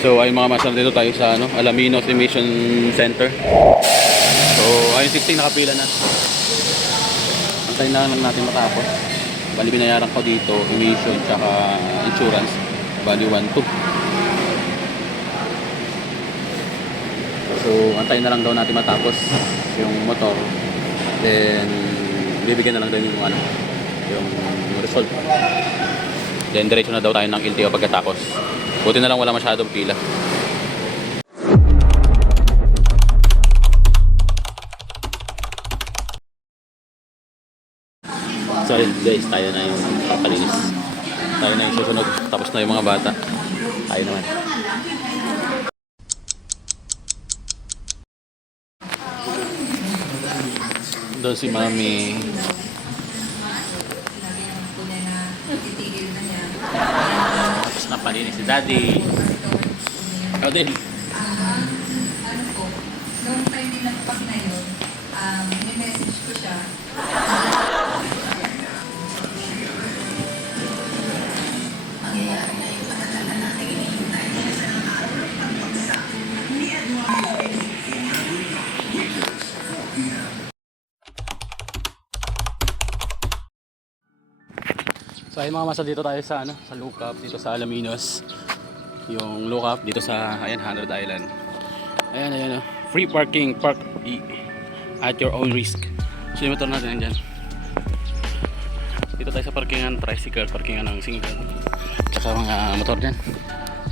So ayun mga masal, dito tayo sa Alaminos Emission Center. So ayun 16 nakapila na. Antayin na lang natin matapos. Bali binayaran ko dito emission tsaka insurance. Bali 1-2. So antayin na lang daw natin matapos yung motor. Then bibigyan na lang daw yung yung result. Then diretso na daw tayo ng LTO pagkatapos. Buti na lang wala masyadong pila. So guys, tayo na yung papalinis. Tayo na yung susunod. Tapos na yung mga bata. Tayo naman. Doon si Mami. Tapos na palinis si Daddy. Ikaw din. Noong time din nagpag na yun, message ko siya. So ayun mga masa, dito tayo sa sa lookup dito sa Alaminos. Yung lookup dito sa 100 Island. Ayan free parking, park at your own risk. So yung motor natin nandiyan. Dito tayo sa parkingan tricycle, parkingan ng single. Tsaka mga motor diyan.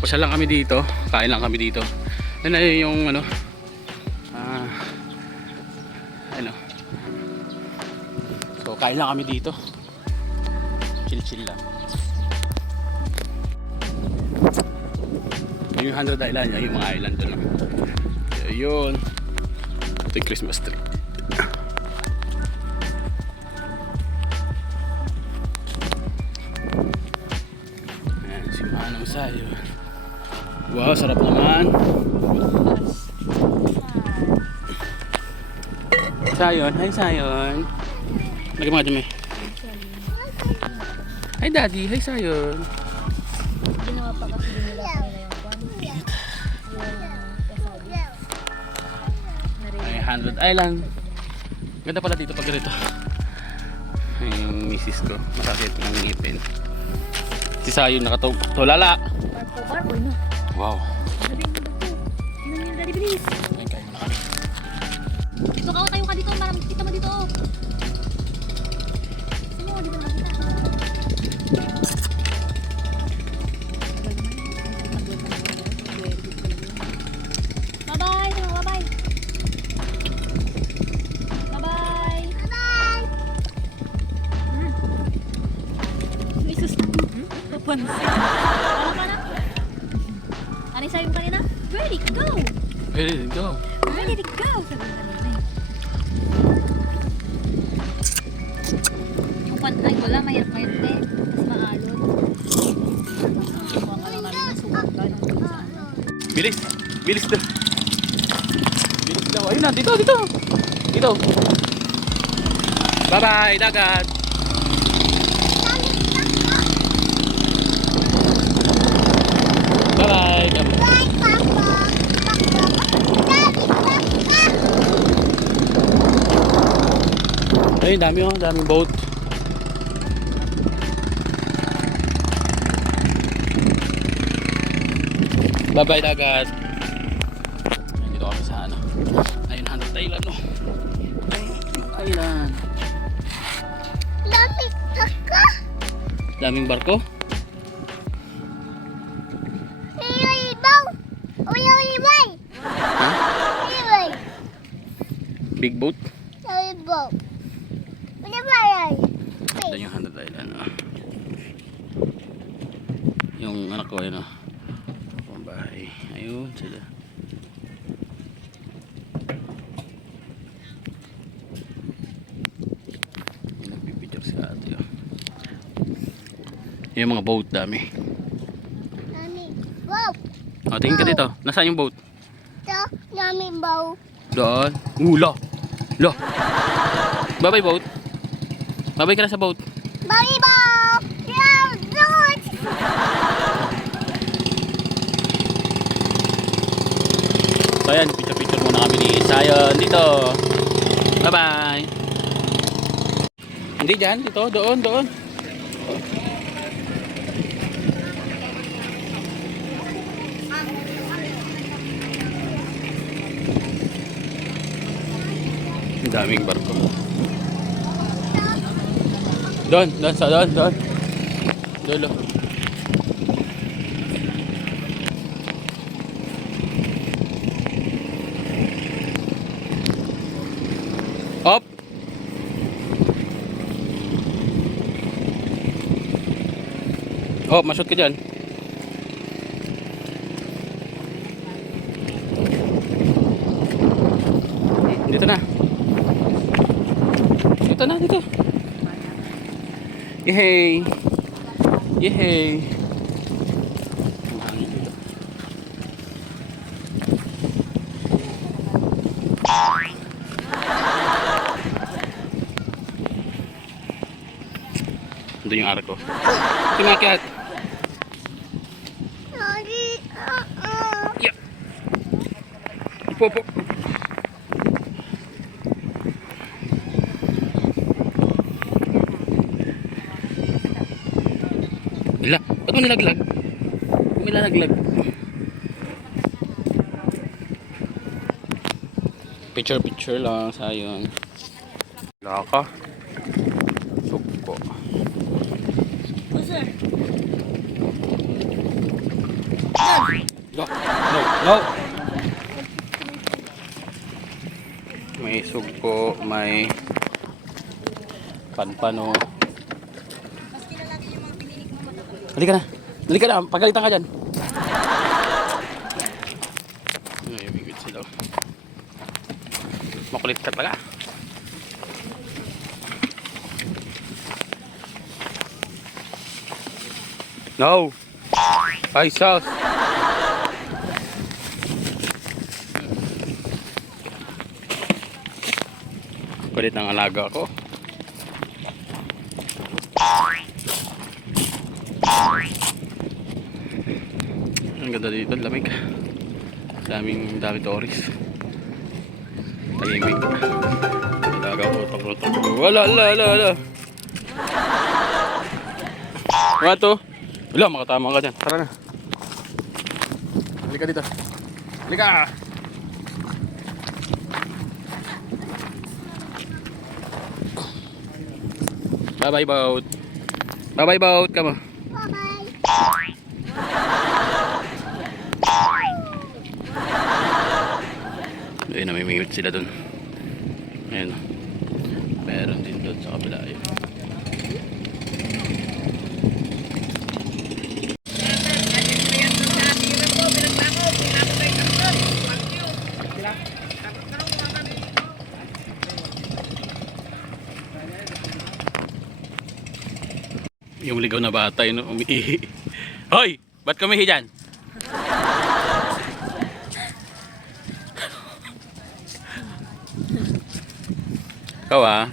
Pasya lang kami dito, kain lang kami dito. Yan na yung So kain lang kami dito. Chill lang. Yung 100 Island, yung mga island doon. Ayun. Ito yung Christmas tree. Ayan, si Manong Sayon. Wow, sarap naman. Sayon, hi Sayon. Lagyan mo ka dyan, hi Daddy, hi Sayon. Ginawa pa kasi nila Ay, 100 Island. Ganda pala dito pag ganito. Yung misis ko, masakit ng ngipin. Si Sayon nakatulala. Barbo, no? Wow. Sabi mo dito. Tingnan niyo, Daddy, bilis. Ay, kain mo na kami. Dito ka, tayo ka dito. Marami kita mo dito. Sino, dito na kita. Bye-bye. Bye-bye. Bye-bye. Bye-bye. Isus. Kapan. Ano ka na? Ano yung sabi mo kanina? Ready, go! Ready to go. Ready to go! Sabi mo kanina eh. Yung ay wala, mayat-mayat din. Mas maalon. Kuha ka lang namin ng suwag ka ng sa ano. Bilis! Bilis daw! Bilis daw! Ayun na! Dito! Dito! Dito! Bye-bye! Dagat! Bye-bye! Ay, dami daming boat. Bye-bye dagat. Dito kami sa ayun, 100 Island, no? Island. Daming barko. Ha? Big boat. Doon yung 100 Island, no? Yung anak ko, ayun, no? Ang bahay. Ayun sila. Nagpipicture si ate, oh. Yung mga boat, dami. O, tingin ka dito. Nasaan yung boat? Doon. Lo. Lo. Bye-bye boat. Bye-bye ka na sa boat. So ayan, picture-picture muna kami ni Sayon dito. Bye-bye. Hindi dyan, dito, doon, doon. Ang daming barko. Doon, doon, sa doon, doon. Dulo. Up. Oh, mashoot ka dyan. Dito na. Dito na, dito. Yehey. Yehey. Ang hangin dito. Doon yung arko. Tumakyat. Yeah. Popo. Ila, ba't mo nilaglag? May lalaglag. Picture lang sa yun. Laka. Sugpo. Sir. No, no, no. May sugpo, may panpano. Halika na. Halika na. Pagalitan ka dyan. Ay, bigit sila. Makulit ka talaga. No. Ay, sus. Kulit ng alaga ko. Ang ganda dito, lamig. Daming tourist. Tahimik. Alaga ko, takbo. Wala. Ano to? Wala, makatama ka dyan. Tara na. Halika dito. Halika! Bye-bye boat. Bye-bye boat. Come on. Ayun, namimingwit sila dun. Ayun. Meron din dun sa kabila. Ayun. Yung ligaw na bata yun, umiihi. Hoy! Ba't kumihi dyan? Ikaw ah.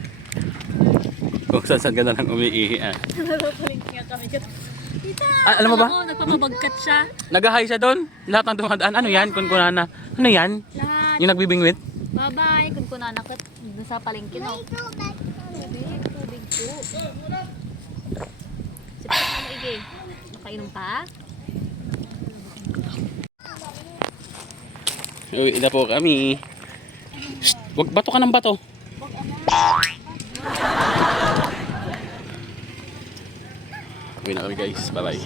Kung saan ka na lang umiihi ah. Nagpapalingki nga kami. Tita! Alam mo ba? Ako, nagpapabagkat siya. Nag-hi siya doon. Lahat ng dumadaan. Ano yan? Kunkunana. Ano yan? Lahat. Yung nagbibingwit? Bye-bye. Kung kunanakit doon sa palengke, no? Tubig po. Sipat na maigi. Nakainom pa? Uwi na po kami. Shh, wag bato ka ng bato. Uwi na kami guys. Bye-bye.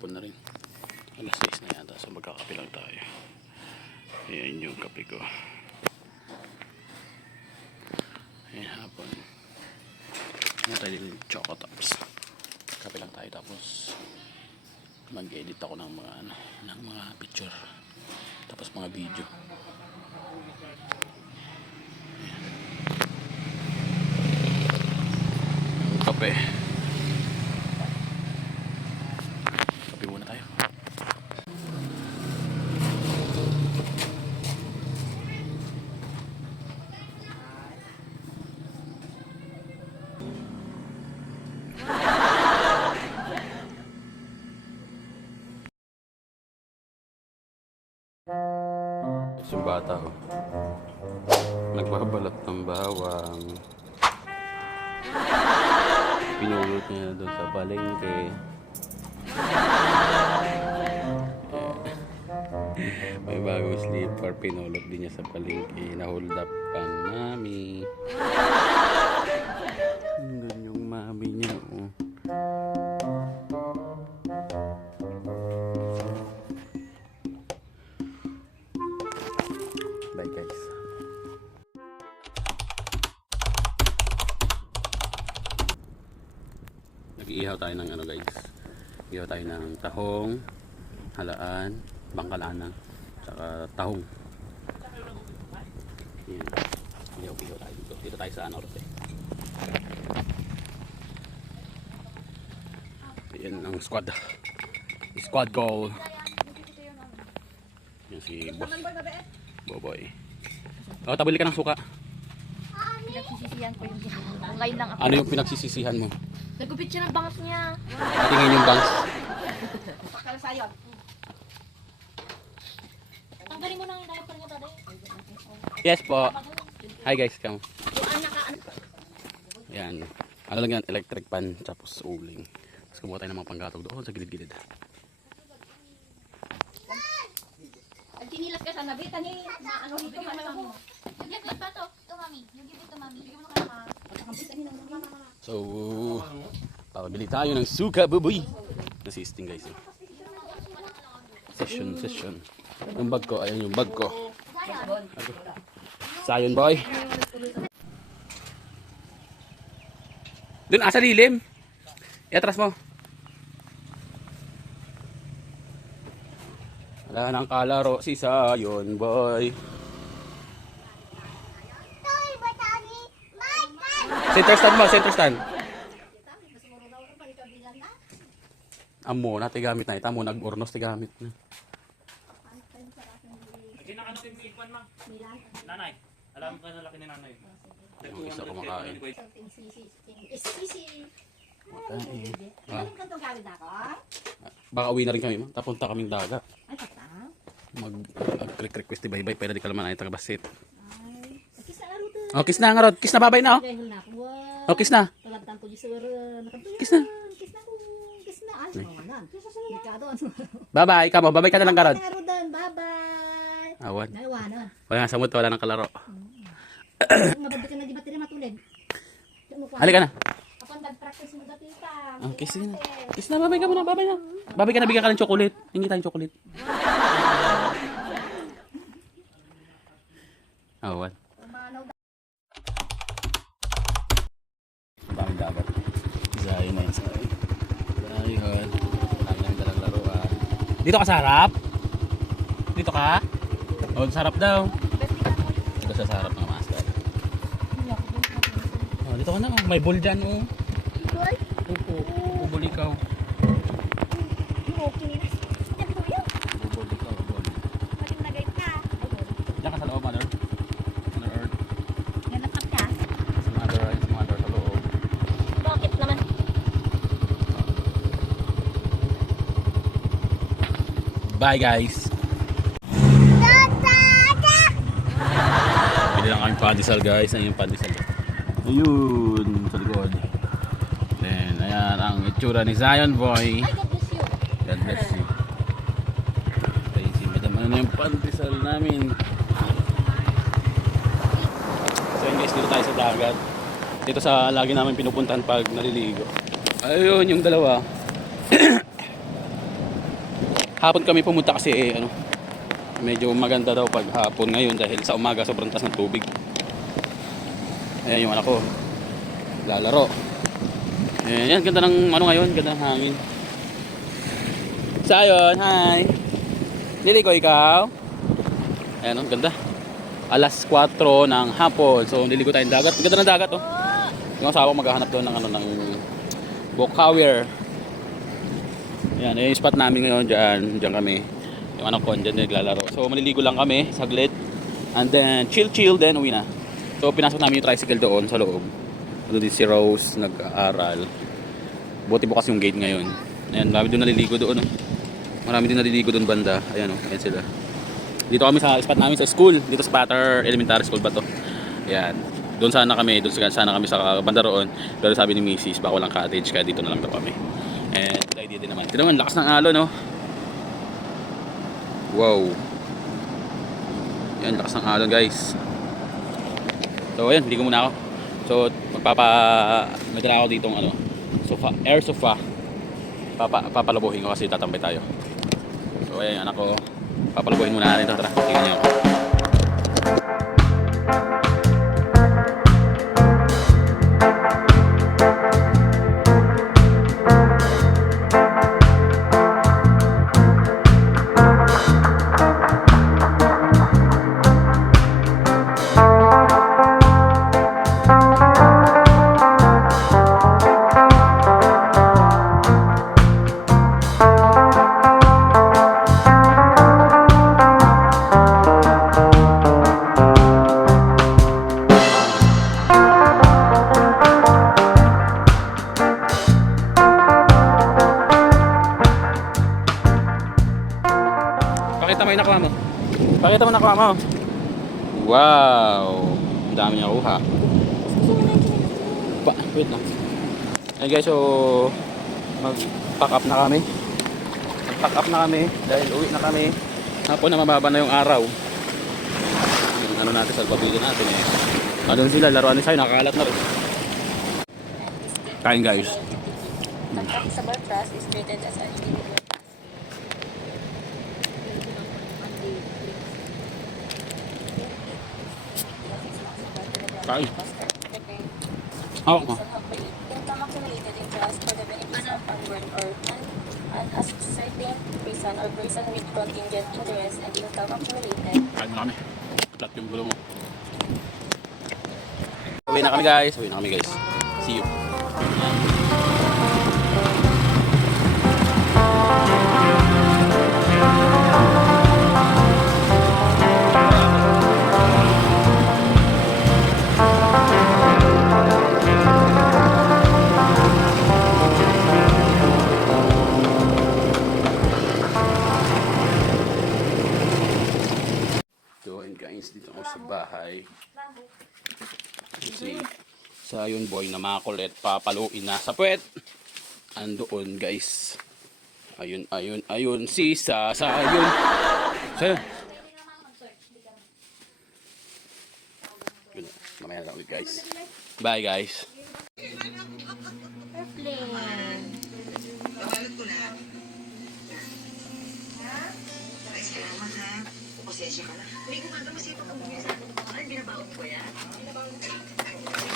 hapon na rin. Alas 6 na yata. So magkakape lang tayo. Ayan yung kape ko. Ayan hapon. Ayan tayo din yung Choco Tops. Kape lang tayo tapos mag-edit ako ng mga ng mga picture. Tapos mga video. Ayan. Kape. Kape muna tayo. Yung bata oh. Nagbabalat ng bawang. Pinulot niya doon sa palengke. May bagong slipper, pinulot din niya sa palengke. Nahold up pang mami. Hanggang yung mami niya oh. Bye guys. Nag-iihaw tayo ng ano guys. Ihaw tayo ng tahong, halaan, bangkalana, saka tahong. Yan. Ihaw tayo dito. Dito tayo sa norte. Yan ang squad. Squad goal. Yan si boss. Boboy. Oh, tabili ka ng suka. Pinagsisisihan ko yung ngayon lang ako. Ano yung pinagsisisihan mo? Nagupit siya ng bangas niya. Tingin yung bangs. Pakal sa'yo. Tanggalin mo na yung diaper niya, Tade. Yes po. Hi guys, come. Yung anak ka. Yan. Ano lang yan, electric pan, tapos uling. Tapos kumuha tayo ng mga panggatog doon sa gilid-gilid. Ang tinilas ka sa nabita ni ano dito mo. Yung give it pa to. To mami. You give it to mami. Bigyan mo na ka. So, pabili tayo ng suka, buboy. Nasisting guys. Session. Yung bag ko, ayan yung bag ko. Sayon boy. Dun, asa lilim. Iatras mo. Wala nang kalaro si Sayon boy. Center stand mo, center stand. Amo na tigamit na ita mo nag-ornos tigamit na. Kinakanatin mo ikuan mang. Nanay. Alam ko na laki ni nanay. Yung isa kumakain. Baka uwi na rin kami, ma. Tapunta kaming dagat. Mag-request ni Bye-bye, pwede di ka naman ay taga-basit. Oh, kiss na nga rod. Kiss na, babay na, oh. Oh, kiss na. Kiss na. Bye-bye, kamo. Bye-bye ka na lang, karod. Bye-bye. Awan. Naiwanan. Wala nga sa mood, wala nang kalaro. Mababit ka na di bateri matulog. Halika na. Kapag nag-practice mo dati ka. Oh, kiss na. Kiss na, babay ka muna, babay na. Babay ka na, bigyan ka ng chocolate. Hingi tayong chocolate. Awan. Ang daming dagat. Zahin na yun sa akin. Zahin. Dami namin dalang laruan. Dito ka sa harap? Dito ka? O, sa harap daw. Dito sa harap ng master. Oh, dito ka na. Oh. May ball dyan. Oh. Upo. Bubol ikaw. Bubol ikaw. Bubol. Diyan ka sa loob, mother. Mother Earth. Sa mother Earth. Sa mother sa loob. Bakit naman? Bye guys. Bili lang kami pandesal guys. Ayun yung pandesal. Ayun sa likod. Then ayan ang itsura ni Zion boy. Ay, God bless you. God bless you. Ayun si madam. Ano na yung pandesal namin. So yun guys, dito tayo sa dagat. Dito sa lagi namin pinupuntahan pag naliligo. Ayun yung dalawa. Hapon kami pumunta kasi medyo maganda daw pag hapon ngayon dahil sa umaga sobrang taas ng tubig. Ayan yung anak ko. Lalaro. Ayan, ganda ng ngayon, ganda ng hangin. Sayon, hi. Liliko ikaw. Ayan, ganda. Alas 4 ng hapon. So, niligo tayong dagat. Ganda ng dagat, oh. Yung asawa ko maghahanap doon ng Bokawer. Ayan, yung spot namin ngayon diyan kami. Yung anak ko diyan naglalaro. So, maliligo lang kami saglit. And then chill then uwi na. So, pinasok namin yung tricycle doon sa loob. Doon din si Rose nag-aaral. Buti bukas yung gate ngayon. Ayan, marami doon naliligo doon, oh. Marami din naliligo doon banda. Ayan, oh. Ayan sila. Dito kami sa spot namin sa school. Dito sa Pater Elementary School ba to? Ayan. Doon sana kami sa banda roon. Pero sabi ni Mrs. baka walang cottage kaya dito na lang daw kami. And good idea din naman. Ito naman, lakas ng alon, no? Wow. Yan, lakas ng alon, guys. So, ayan, ligo muna ako. So, may dala ako ditong sofa, air sofa. Papalabuhin ko kasi tatambay tayo. So, ayan, anak ko. Papalabuhin muna natin ito. Tara, tingnan niyo ako. Pakita mo yung nakuha mo. Pakita mo nakuha mo. Wow. Ang dami niya kuha. Wait lang. Ayun guys, so mag-pack up na kami. Mag-pack up na kami dahil uwi na kami. Hapon na mababa na yung araw. Yung natin sa pabili natin eh. Doon sila, laruan ni Sayo, nakakalat na rin. Kain guys. An taxable trust is treated as an individual. Kain. Oo. Income accumulated in trust for the benefit of unborn or unascertained person or person with contingent interest and income accumulated. Kain mo na kami. Flat yung gulo mo. Uwi na kami guys. See you. Guys, dito ako sa bahay. Si Sayon boy na makulit, papaluin na sa puwet. Andoon guys. Ayun si Sayon. Sayon. Mamaya na ulit guys. Bye guys. Pasensya ka na. Hindi ko nga masipag ang bumili sa akin. Ay, binabaon ko yan. Binabaon ko.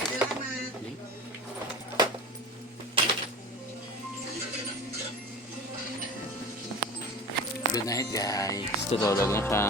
Salamat. Good night guys. Tutulog na siya.